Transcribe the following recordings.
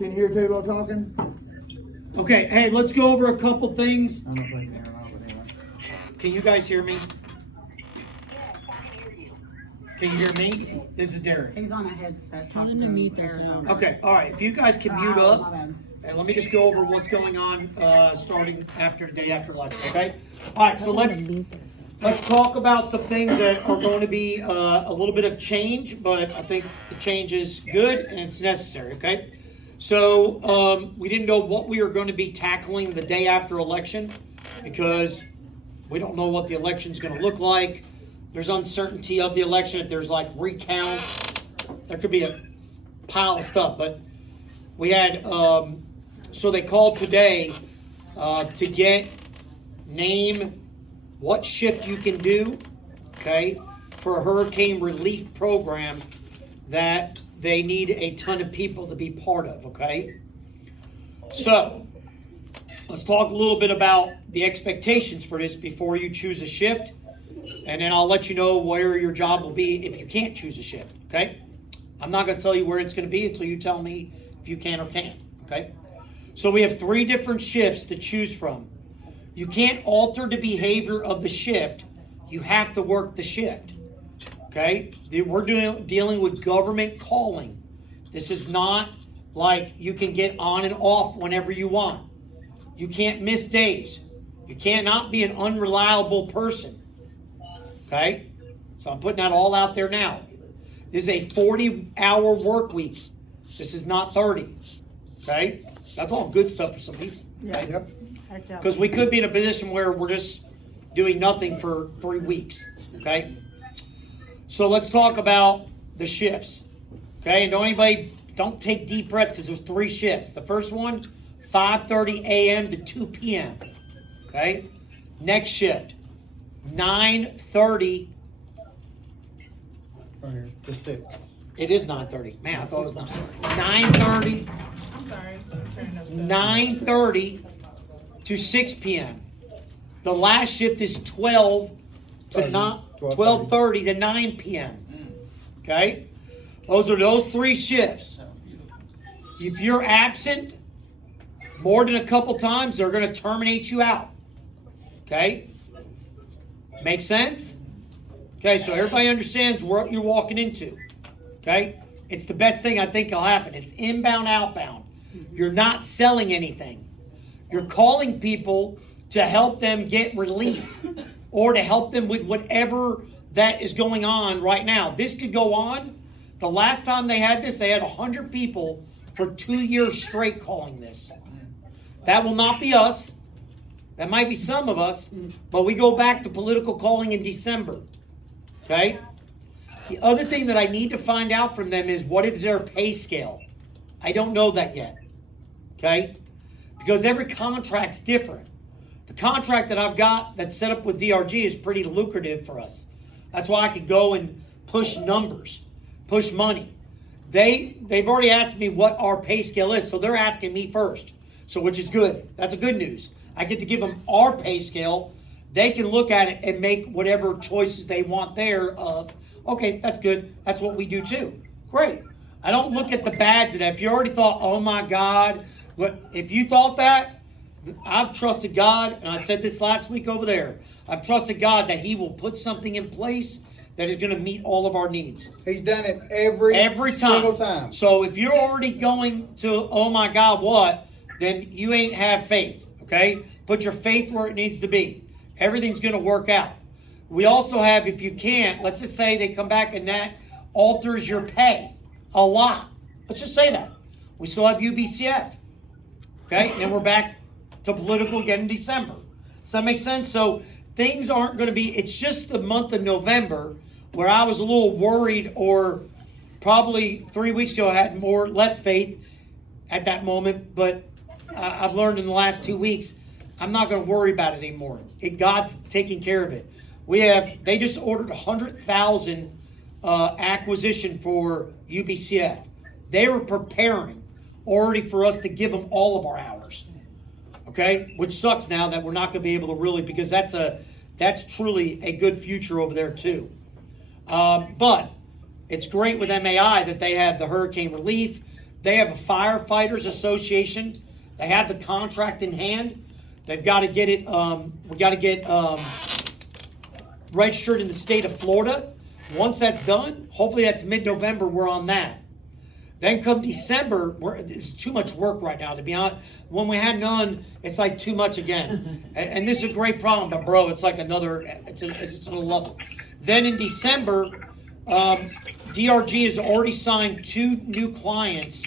Can you hear Taylor talking? Okay, hey, let's go over a couple things. I'm not playing Aaron out, but anyway. Can you guys hear me? Can you hear me? This is Derek. He's on a headset talking to Arizona. Okay, all right. If you guys can mute My up, bad. and let me just go over what's going on starting after the day after election. Okay. All right. So let's talk about some things that are going to be a little bit of change, but I think the change is good and it's necessary. Okay. So we didn't know what we were going to be tackling the day after election because we don't know what the election is going to look like. There's uncertainty of the election. If there's like recount, there could be a pile of stuff. But we had, so they called today to name what shift you can do, okay, for a hurricane relief program that they need a ton of people to be part of, okay? So, let's talk a little bit about the expectations for this before you choose a shift. And then I'll let you know where your job will be if you can't choose a shift, okay? I'm not going to tell you where it's going to be until you tell me if you can or can't, okay? So we have 3 different shifts to choose from. You can't alter the behavior of the shift. You have to work the shift, okay? We're dealing with government calling. This is not like you can get on and off whenever you want. You can't miss days. You cannot be an unreliable person. Okay, so I'm putting that all out there now. This is a 40-hour work week. This is not 30. Okay, that's all good stuff for some people. Yeah. Yep. Because we could be in a position where we're just doing nothing for 3 weeks. Okay, so let's talk about the shifts. Okay, and don't take deep breaths because there's 3 shifts. The first one, 5:30 a.m. to 2 p.m. Okay, next shift. 9:30. Right here, to 6. It is 9:30. Man, I thought it was 9:30. I'm sorry. I'm turning up stuff. 9:30 to 6 p.m. The last shift is 12:30 to 9 p.m. Okay? Those are those 3 shifts. If you're absent more than a couple times, they're going to terminate you out. Okay? Make sense? Okay, so everybody understands what you're walking into. Okay? It's the best thing I think will happen. It's inbound, outbound. You're not selling anything. You're calling people to help them get relief or to help them with whatever that is going on right now. This could go on. The last time they had this, they had 100 people for 2 years straight calling this. That will not be us. That might be some of us, but we go back to political calling in December. Okay? The other thing that I need to find out from them is what is their pay scale? I don't know that yet. Okay? Because every contract's different. The contract that I've got that's set up with DRG is pretty lucrative for us. That's why I could go and push numbers, push money. They've already asked me what our pay scale is, so they're asking me first. So which is good. That's a good news. I get to give them our pay scale. They can look at it and make whatever choices they want there of, okay, that's good. That's what we do too. Great. I don't look at the bads of that. If you already thought, oh my God, if you thought that, I've trusted God, and I said this last week over there, I've trusted God that He will put something in place that is going to meet all of our needs. He's done it every single time. So if you're already going to, oh my God, what? Then you ain't have faith. Okay? Put your faith where it needs to be. Everything's going to work out. We also have, if you can't, let's just say they come back and that alters your pay a lot. Let's just say that. We still have UBCF. Okay? And then we're back to political again in December. Does that make sense? So things aren't going to be, it's just the month of November where I was a little worried, or probably 3 weeks ago I had less faith at that moment, but I've learned in the last 2 weeks, I'm not going to worry about it anymore. God's taking care of it. They just ordered 100,000 acquisition for UBCF. They were preparing already for us to give them all of our hours. Okay, which sucks now that we're not going to be able to really, because that's truly a good future over there too. But it's great with MAI that they have the hurricane relief. They have a firefighters association. They have the contract in hand. They've got to get it. We got to get registered in the state of Florida. Once that's done, hopefully that's mid-November. We're on that. Then come December, it's too much work right now, to be honest. When we had none, it's like too much again. and this is a great problem, but bro, it's like another, it's another level. Then in December, DRG has already signed 2 new clients.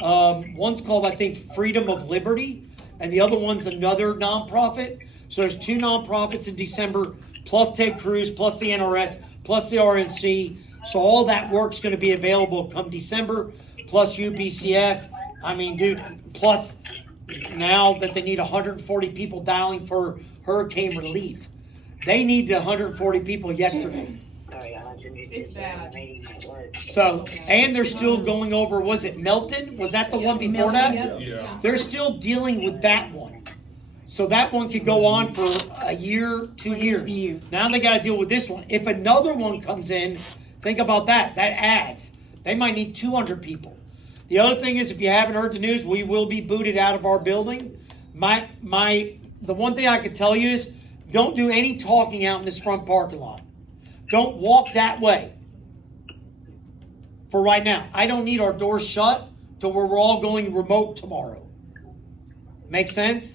One's called, I think, Freedom of Liberty, and the other one's another nonprofit. So there's 2 nonprofits in December, plus Ted Cruz, plus the NRS, plus the RNC. So all that work's going to be available come December, plus UBCF. I mean, dude, plus now that they need 140 people dialing for hurricane relief. They need the 140 people yesterday. It's bad. So, and they're still going over, was it Melton? Was that the one before that? Yeah. They're still dealing with that one. So that one could go on for a year, 2 years. Now they got to deal with this one. If another one comes in, think about that. That adds. They might need 200 people. The other thing is, if you haven't heard the news, we will be booted out of our building. The one thing I could tell you is, don't do any talking out in this front parking lot. Don't walk that way. For right now, I don't need our doors shut to where we're all going remote tomorrow. Make sense?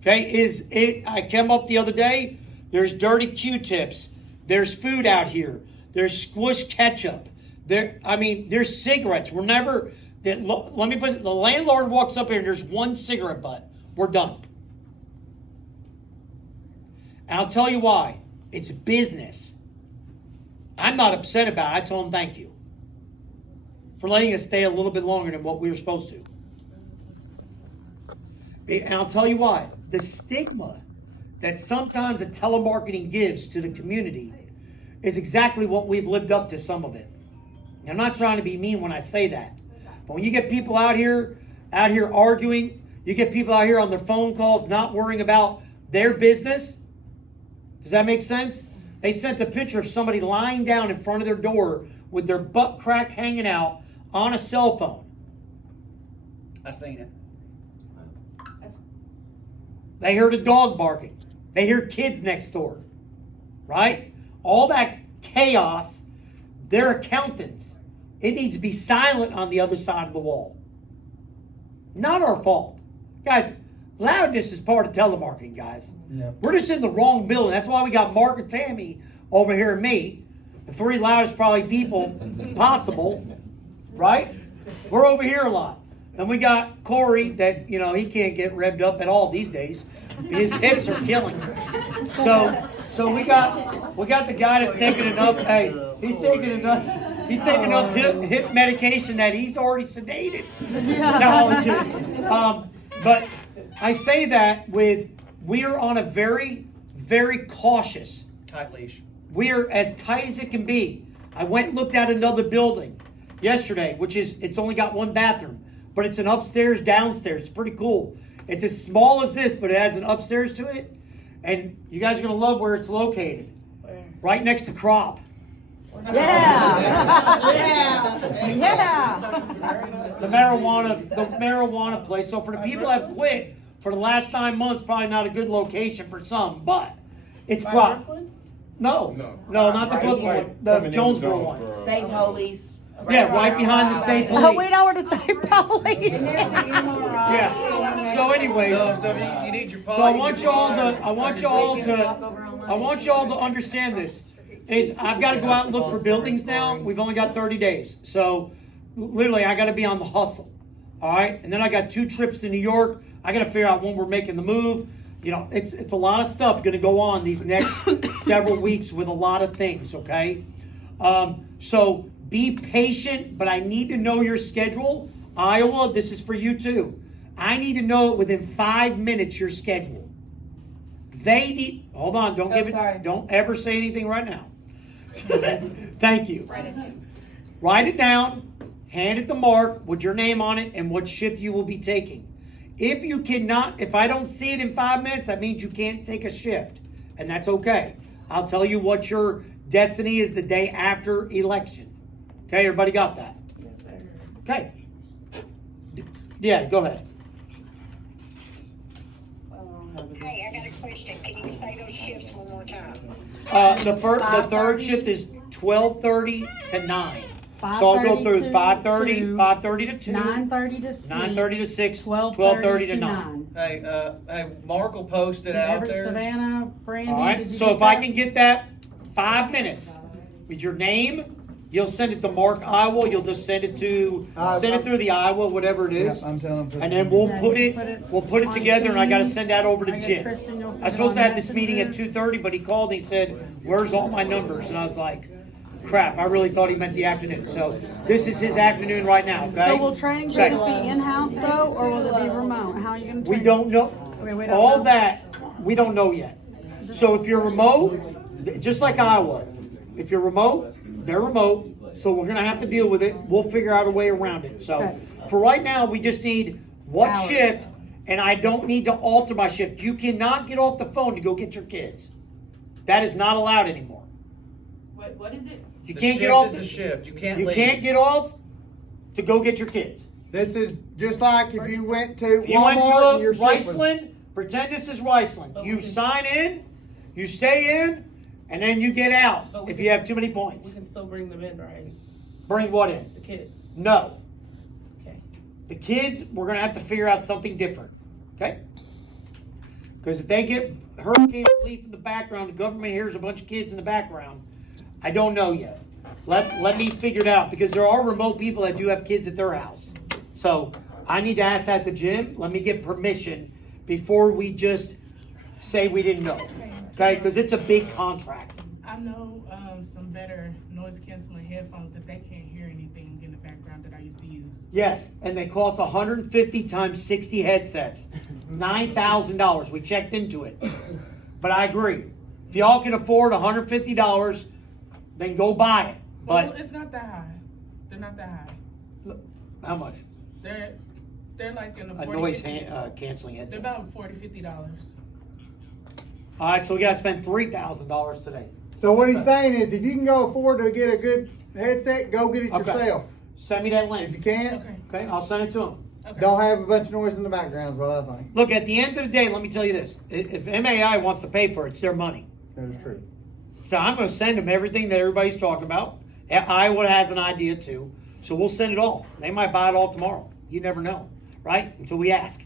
Okay, I came up the other day, there's dirty Q-tips, there's food out here, there's squish ketchup, there's cigarettes. We're never, let me put it, the landlord walks up here and there's 1 cigarette butt. We're done. And I'll tell you why. It's business. I'm not upset about it. I told him thank you for letting us stay a little bit longer than what we were supposed to. And I'll tell you why. The stigma that sometimes the telemarketing gives to the community is exactly what we've lived up to, some of it. And I'm not trying to be mean when I say that. But when you get people out here arguing, you get people out here on their phone calls not worrying about their business. Does that make sense? They sent a picture of somebody lying down in front of their door with their butt crack hanging out on a cell phone. I seen it. They heard a dog barking. They hear kids next door, right? All that chaos, they're accountants. It needs to be silent on the other side of the wall. Not our fault. Guys, loudness is part of telemarketing, guys. Yep. We're just in the wrong building. That's why we got Mark and Tammy over here and me, the 3 loudest probably people possible, right? We're over here a lot. Then we got Corey that, he can't get revved up at all these days. His hips are killing him. So we got the guy that's taking enough, he's taking enough hip medication that he's already sedated. No, I'm kidding. But I say that we're on a very, very cautious. Tight leash. We're as tight as it can be. I went and looked at another building yesterday, it's only got 1 bathroom. But it's an upstairs, downstairs. It's pretty cool. It's as small as this, but it has an upstairs to it. And you guys are going to love where it's located. Right next to Crop. The marijuana place. So for the people that have quit for the last 9 months, probably not a good location for some, but it's Crop. No, not the Brooklyn one. The Jonesboro one. State police. Yeah, right behind the state police. Oh, we know where the state police. Yeah. So anyways, So you need your so I want y'all to understand this. Is I've got to go out and look for buildings now. We've only got 30 days. So literally I got to be on the hustle. All right? And then I got 2 trips to New York. I got to figure out when we're making the move. It's a lot of stuff going to go on these next several weeks with a lot of things, okay? So be patient, but I need to know your schedule. Iowa, this is for you too. I need to know it within 5 minutes, your schedule. Hold on, don't ever say anything right now. Thank you. Write it down, hand it to Mark with your name on it and what shift you will be taking. If I don't see it in 5 minutes, that means you can't take a shift. And that's okay. I'll tell you what your destiny is the day after election. Okay, everybody got that? Okay. Yeah, go ahead. Hey, I got a question. Can you say those shifts one more time? The third shift is 12:30 to 9. So I'll go through 5:30, 5:30 to 2, 9:30 to 6. 9:30 to 6, 12:30 to 9. Hey, Mark will post it out there. Savannah, Brandy. All right. So if I can get that 5 minutes with your name, you'll send it to Mark Iowa. You'll just send it through the Iowa, whatever it is. I'm telling them. And then we'll put it together, and I got to send that over to Jim. I was supposed to have this meeting at 2:30, but he called and he said, "Where's all my numbers?" And I was like, "Crap! I really thought he meant the afternoon." So this is his afternoon right now. Okay. So will training Okay. just be in-house though, or will it be remote? How are you going to train? We don't know. Okay, we don't All know. that, we don't know yet. So if you're remote, just like Iowa, if you're remote, they're remote. So we're going to have to deal with it. We'll figure out a way around it. So Okay. for right now, we just need what Hours. shift, and I don't need to alter my shift. You cannot get off the phone to go get your kids. That is not allowed anymore. What is it? You The can't shift get off. is the shift. You can't You leave. can't get off to go get your kids. This is just like if you went to If you went Walmart and to your ship was- Riceland, pretend this is Riceland. You sign in, you stay in, and then you get out But we if can- you have too many We points. can still bring them in, right? Bring what in? The kids. No. Okay. The kids, we're going to have to figure out something different. Okay? Because if they get hurricane relief in the background, the government hears a bunch of kids in the background. I don't know yet. Let me figure it out, because there are remote people that do have kids at their house. So I need to ask that to Jim. Let me get permission before we just say we didn't know. Okay? Because it's a big contract. I know some better noise canceling headphones that they can't hear anything in the background that I used to use. Yes, and they cost 150 times 60 headsets. $9,000. We checked into it. But I agree. If y'all can afford $150, then go buy it. Well, But it's not that high. They're not that high. how much? They're like in the A 40, noise 50 canceling They're headset. about $40-$50. All right, so we got to spend $3,000 today. So what he's saying is, if you can go afford to get a good headset, go get it Okay. yourself. Send me that If you link. can't, Okay. Okay, I'll send it to him. Okay. don't have a bunch of noise in the background. Is what I think. Look, at the end of the day, let me tell you this. If MAI wants to pay for it, it's their money. That is true. So I'm going to send them everything that everybody's talking about. Iowa has an idea too. So we'll send it all. They might buy it all tomorrow. You never know, right? Until we ask.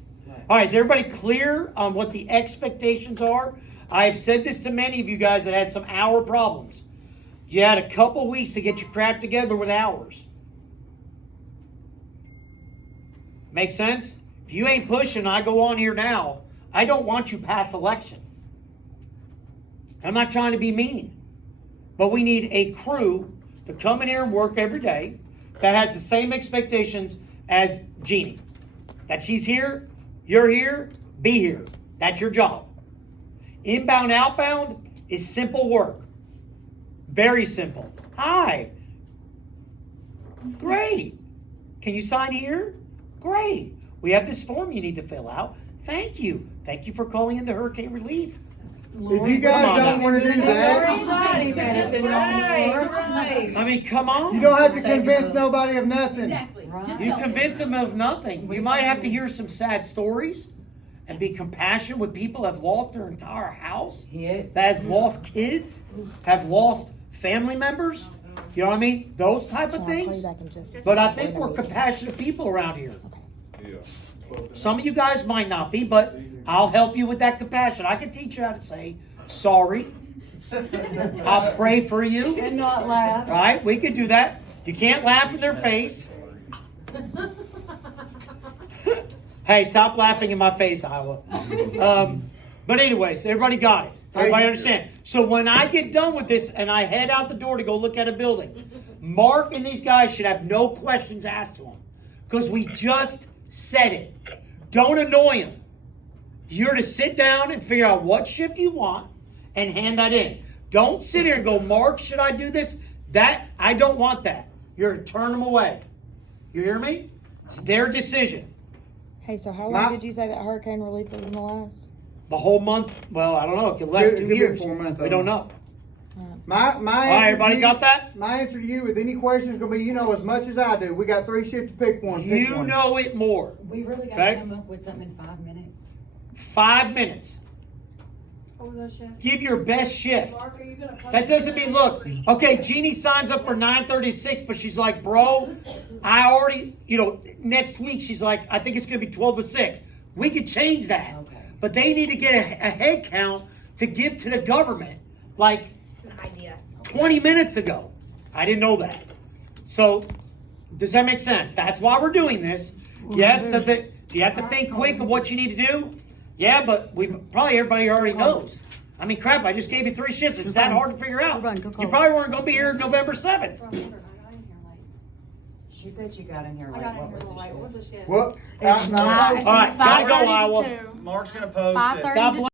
All right, is everybody clear on what the expectations are? I have said this to many of you guys that had some hour problems. You had a couple weeks to get your crap together with hours. Make sense? If you ain't pushing, I go on here now. I don't want you past election. I'm not trying to be mean. But we need a crew to come in here and work every day that has the same expectations as Jeannie. That she's here, you're here, be here. That's your job. Inbound, outbound is simple work. Very simple. Hi. Great. Can you sign here? Great. We have this form you need to fill out. Thank you. Thank you for calling in the hurricane relief. If you guys Come on don't now. want to do that, I mean, come on. you don't have to convince nobody of nothing. Exactly. Just You tell them. convince them of nothing. You might have to hear some sad stories and be compassionate with people that have lost their entire house, that has lost kids, have lost family members. You know what I mean? Those type of things. But I think we're compassionate people around here. Some of you guys might not be, but I'll help you with that compassion. I can teach you how to say sorry. I'll pray for you. And not laugh. Right? We could do that. You can't laugh in their face. Hey, stop laughing in my face, Iowa. But anyways, everybody got it. Everybody understand? So when I get done with this and I head out the door to go look at a building, Mark and these guys should have no questions asked to them. Because we just said it. Don't annoy them. You're to sit down and figure out what shift you want and hand that in. Don't sit here and go, Mark, should I do this? I don't want that. You're to turn them away. You hear me? It's their decision. Hey, so how My- long did you say that hurricane relief was going to last? The whole month, well, I don't know. It could last It 2 could be years. 4 months, We I don't don't know. My All answer right, everybody to you, got that? My answer to you with any questions is gonna be, you know as much as I do. We got 3 shifts to pick one. Pick You one. know it more. We really Okay. gotta come up with something in 5 minutes. 5 minutes. What was those shifts? Give your best shift. Mark, are you gonna post That doesn't mean, look, okay, Jeannie signs up for 9:36, but she's like, bro, I already, next week she's like, I think it's gonna be 12 to 6. We could change that. Okay. But they need to get a head count to give to the government, like an idea? 20 minutes ago. I didn't know that. So, does that make sense? That's why we're doing this. Yes, do you have to think quick of what you need to do? Yeah, but everybody already knows. I mean, crap, I just gave you 3 shifts. It's that hard to figure out. Run, go You call. probably weren't going to be here November 7th. She said she got in here late. What was the shift? Well, Five- no. All right, gotta go, 5:30 to Iowa. 2. Mark's gonna post it. 5:30 God to bless.